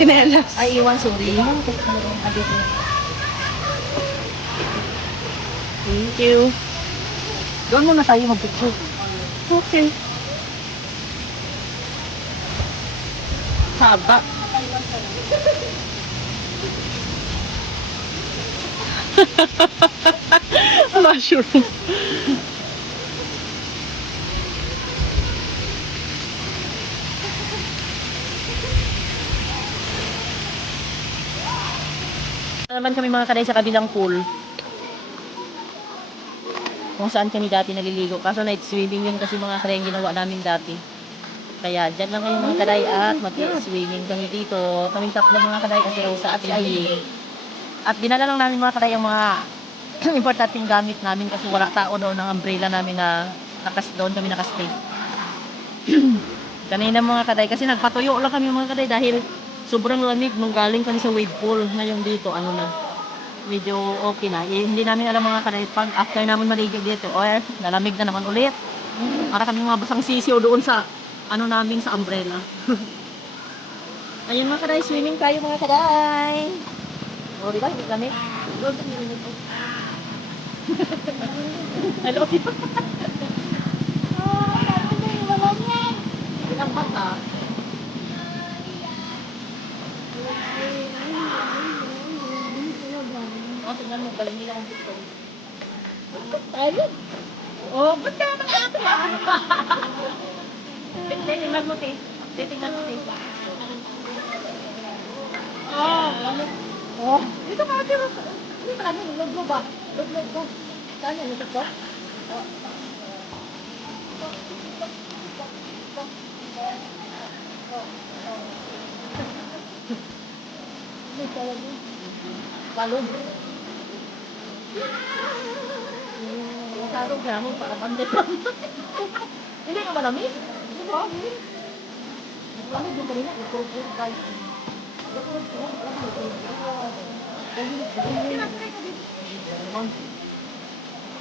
Chinelas. Ay, iwan, sorry. Thank you. Doon muna tayo mag-picture. Okay. Haba. Mushroom. Naman kami mga kaday sa kabilang pool. Kung saan kami dati naliligo. Kaso night swimming yun kasi mga kaday yung ginawa namin dati. Kaya dyan lang kayo mga kaday at mag-swimming kami dito. Kaming tatlo mga kaday kasi Rosa at Aileen. At dinala lang namin mga kaday ang mga importanteng gamit namin kasi wala tao doon ng umbrella namin na doon kami nakastay. Kanina mga kaday kasi nagpatuyo lang kami mga kaday dahil sobrang lamig nung galing kami sa wave pool. Ngayon dito ano na medyo okay na. Hindi namin alam mga kaday pag after namin maligo dito nalamig na naman ulit. Para kami mga basang sisiyo doon sa ano namin sa umbrella. Ayun mga kaday, swimming tayo mga kaday. O diba, hindi lamig? Doon sa nilinig ko. Hello? Ilang bata? O, tingnan mo, galing nila ang gusto. Ayun. Oh, ba't ka naman ito ba? Titingnan mo, te. Titingnan mo, te. Oh, dito ka, te. Hindi ka namin, log ba? Log ko. Saan yan, ito ko? Balog. Masarog na mo, pakapandit lang. Hindi ka malamig? Malamig yung kanina, ito guys.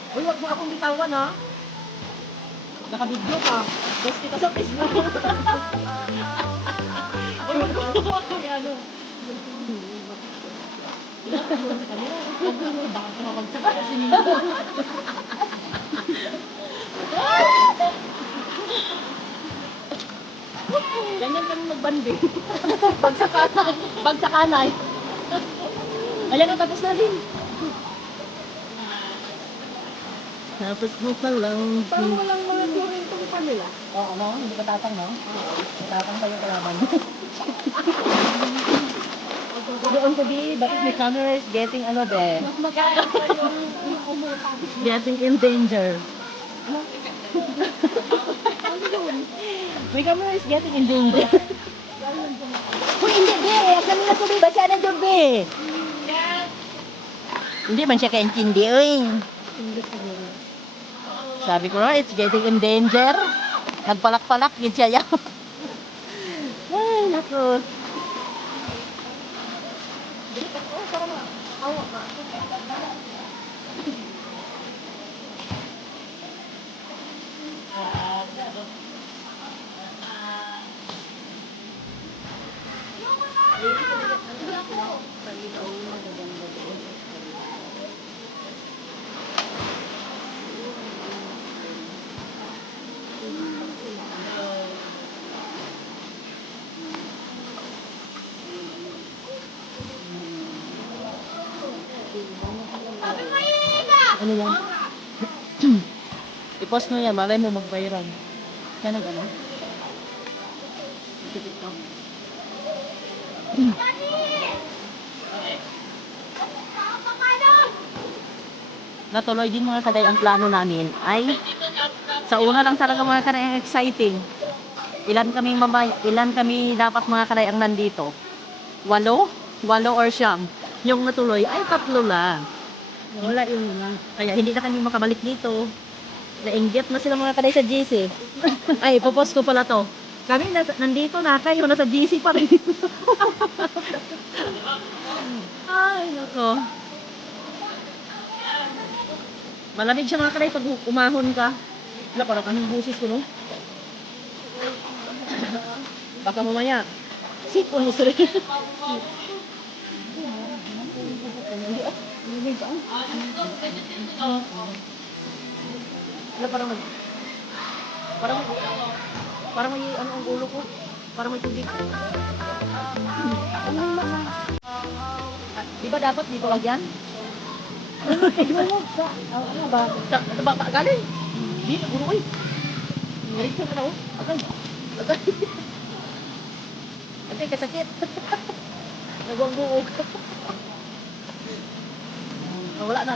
Uy, wag mo akong bitawan ha. Naka-video ka. Gusto ka sa Facebook. Uy, wag mo akong ano. Baka kumapagsakat kasi nito. Ganyan kami magbanding. Bagsakanay. Ayan na, tapos na din. Tapos mo pa lang. Parang walang mga kurentong pa nila. Oo, no? Hindi ka tatang, no? Tatang pa yung kalaban. Doon ko di, bakit may camera is getting ano de? Mas maganda pa yung umutang. Getting in danger. May camera is getting in danger. Uy, hindi, di. Kami na tuloy ba siya na doon, di? Hindi man siya kaintindi, uy. Hindi siguro. Sabi ko na, it's getting in danger. Nagpalak-palak, yun siya yan. Ay, naku. Ano yan? I-post mo yan, malay mo mag-viral. Yan ang ano? TikTok. Natuloy din mga kaday ang plano namin ay sa una lang talaga mga kaday ang exciting. Ilan kami dapat mga kaday ang nandito? 8? 8 or 9. Yung natuloy ay 3 lang. Wala yung mga. Kaya hindi na kami makabalik dito. Nainggit na sila mga kaday sa GC. Ay, popost ko pala to. Kami nandito na, kayo nasa GC pa rin. Ay, nako. Malamig siya mga kaday pag umahon ka. Wala, parang anong busis ko, no? Baka mamaya, sipon mo sila. Wala, parang, parang may, ano ang ulo ko? Parang may tubig. Di ba dapat dito lagyan? Ano ba? Sa ba galing? Di, guro ko eh. Ngayon ka na ako. Agay. Agay. Agay, kasakit. Nagwang-buog. Wala na.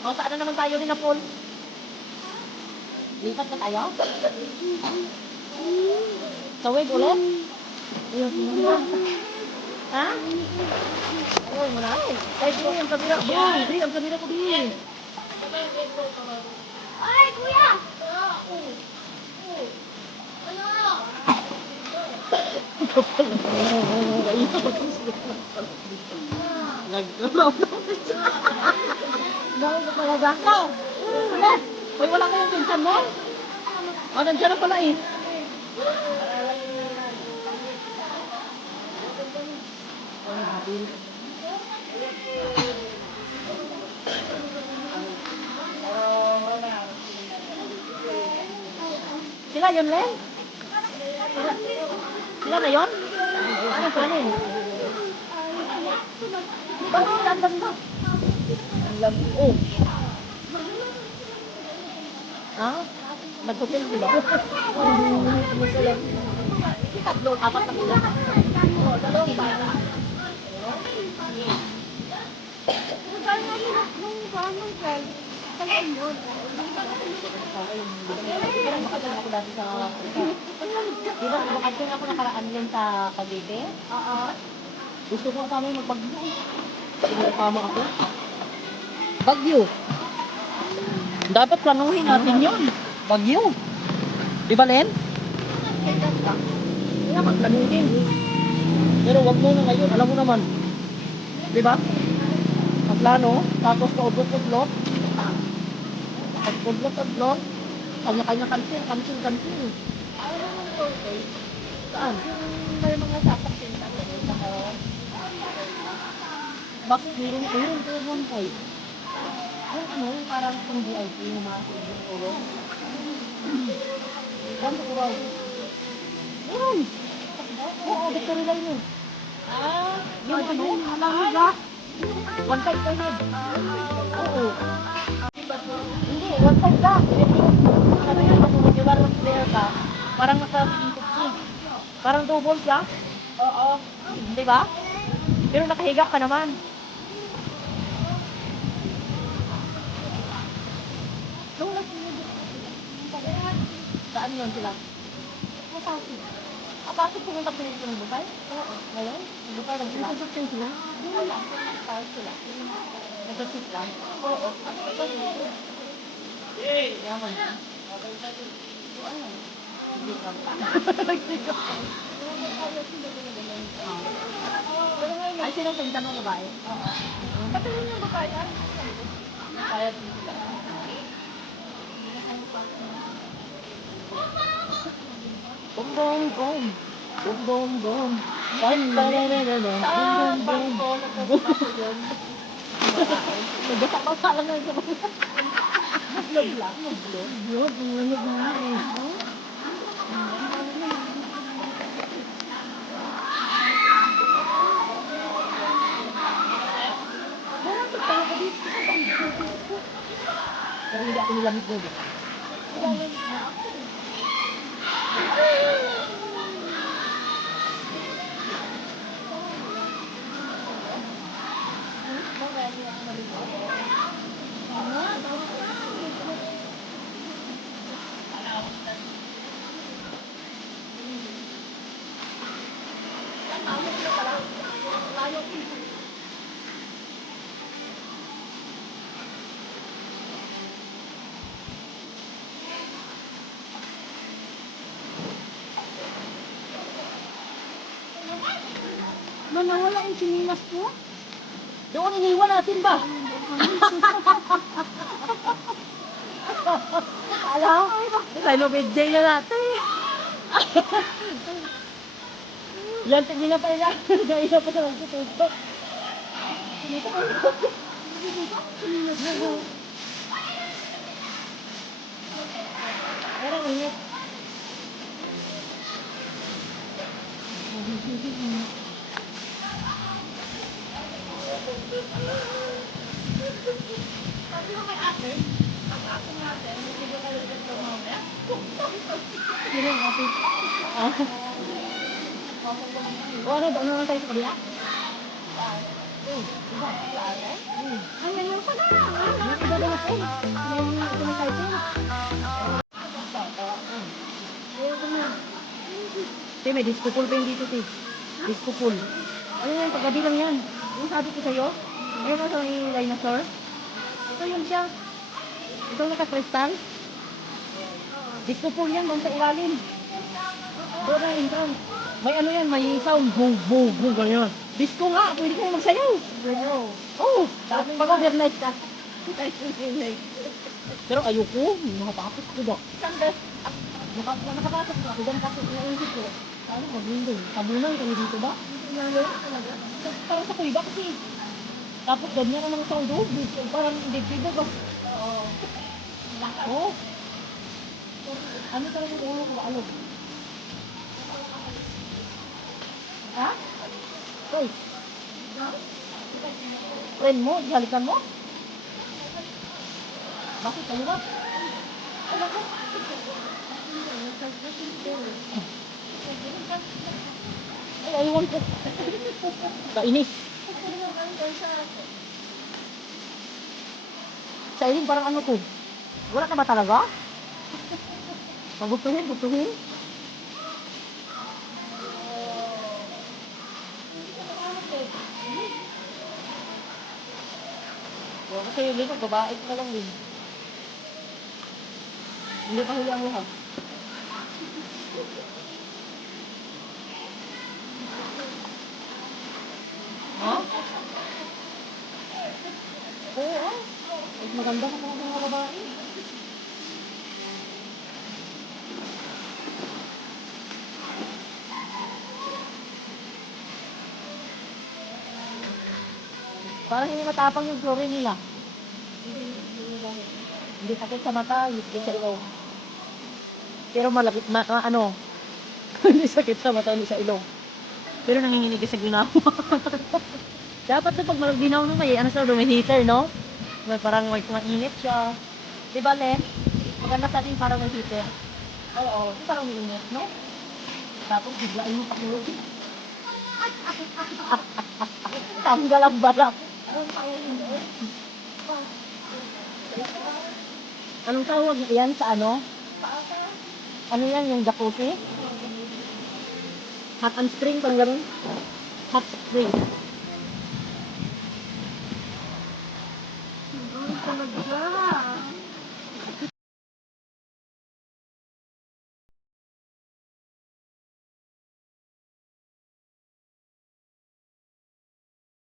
O, saan na naman tayo ni Napol? Lipat na tayo? Sa wave ulit? Ha? Ay, maray. Ay, di ang kamera. Di ang kamera ko din. Ay, kuya! Nag-galaw. Dahil na talaga ako. Uy, wala kayong pinsan mo? O, nandiyan na pala eh. Sila yun, Len? Sila na yun? Ano pa rin? Bakit ang ganda? Ang lamig. Oh. Ha? Nag-hotel sila? Tatlo, apat na sila. Oo, dalawang bata. Ako dati sa... Di ba, bakasyon ako nakaraan yan sa Cavite? Oo. Gusto ko kami magbagyo. Sinasama ako. Bagyo. Dapat planuhin natin yun. Bagyo. Di ba, Len? Kaya magplanuhin. Pero wag mo na ngayon. Alam mo naman. Di ba? Magplano. Tapos paudlot-udlot. Pag-udlot-udlot. Kanya-kanya kansil. Saan? May mga sasakyan na Bakit meron kayo one type? Yung ano, parang kung VIP yung mga yung ulo. Yan sa uraw. Meron! Oo, Victory Line yun. Yung ano, alam mo ba? One type ka head. Oo. Hindi, one type ka. Ano yan, kung mag-iwarang player ka, parang parang double ka. Oo. Di ba? Pero nakahiga ka naman. Saan yun sila? Pasok pumunta po yung Bukay? Oo. Ngayon? Bukay lang sila? Nagsasakin sila? Wala. Nagsasakin sila. Nagsasakin sila? Oo. Yaman yan. Hindi ka pa. Ay, sino sa isang mga babae? Oo. Patuloy yung babae. Kaya din sila. Bum bum bum. Bum bum bum. Bum bum bum. Nagkasama lang ngayon sa mga. Vlog lang. Vlog. Vlog na eh. Pero hindi ako nilamig doon. Nawala yung sinilas ko. Doon iniwan natin ba? Alam? Tayo birthday na natin. Yan, tingin na pa nila. Gaya na pa sa magtututok. Parang init. Sabi ko kay ate, ang ako natin, hindi ko kayo dito mamaya. Yun ang ate. Ah. O ano, doon naman tayo sa kabila? Ay, ngayon pa na. Yung iba doon ako. Yung sumasay ko. Te, may disco pool pa yung dito, te. Disco pool. Ano yan, paggabi lang yan. Yung sabi ko sa'yo, ayun na sa yung dinosaur. Ito yun siya. Ito naka-crystal. Disco pool yan, doon sa ilalim. Doon na entrance. May ano yan, may sound. Boom, boom, boom, ganyan. Disco nga, pwede ko magsayaw. Oo, pag-overnight ka. Pero ayoko, nakapakot ko ba? Nakapasok na ako, dyan kasi naisip ko. Ano, mag-window. Tabunan kami dito ba? Parang sa kuliba kasi. Tapos ganyan ang mga sound, oh. Parang dito ba? Oo. Ano talaga yung ulo ko ba? Ano? Ha? Hoy. Friend mo, halikan mo? Bakit? Ano ba? Ay, aywan ko. Kainis. Sa iling parang ano ko. Wala ka ba talaga? Magustuhin, gustuhin. Wala kasi yung dito, babae ka lang din. Hindi pa huli ang lahat. Ha? Oo, ah. Mas maganda ka pa mga babae. Parang hindi matapang yung flooring nila. Hindi sakit sa mata, hindi sa ilong. Pero malapit, ano, hindi sakit sa mata, hindi sa ilong. Pero nanginginig sa ginawa. Dapat na pag malagdinaw na may, ano sa may heater, no? May parang may mainit siya. Di ba, Len? Maganda sa atin parang may heater. Oo, di parang may init, no? Tapos biglain mo pakulog. Tanggal ang balak. Anong tawag yan sa ano? Ano yan, yung jacuzzi? Hot and spring, pang ganun? Hot spring.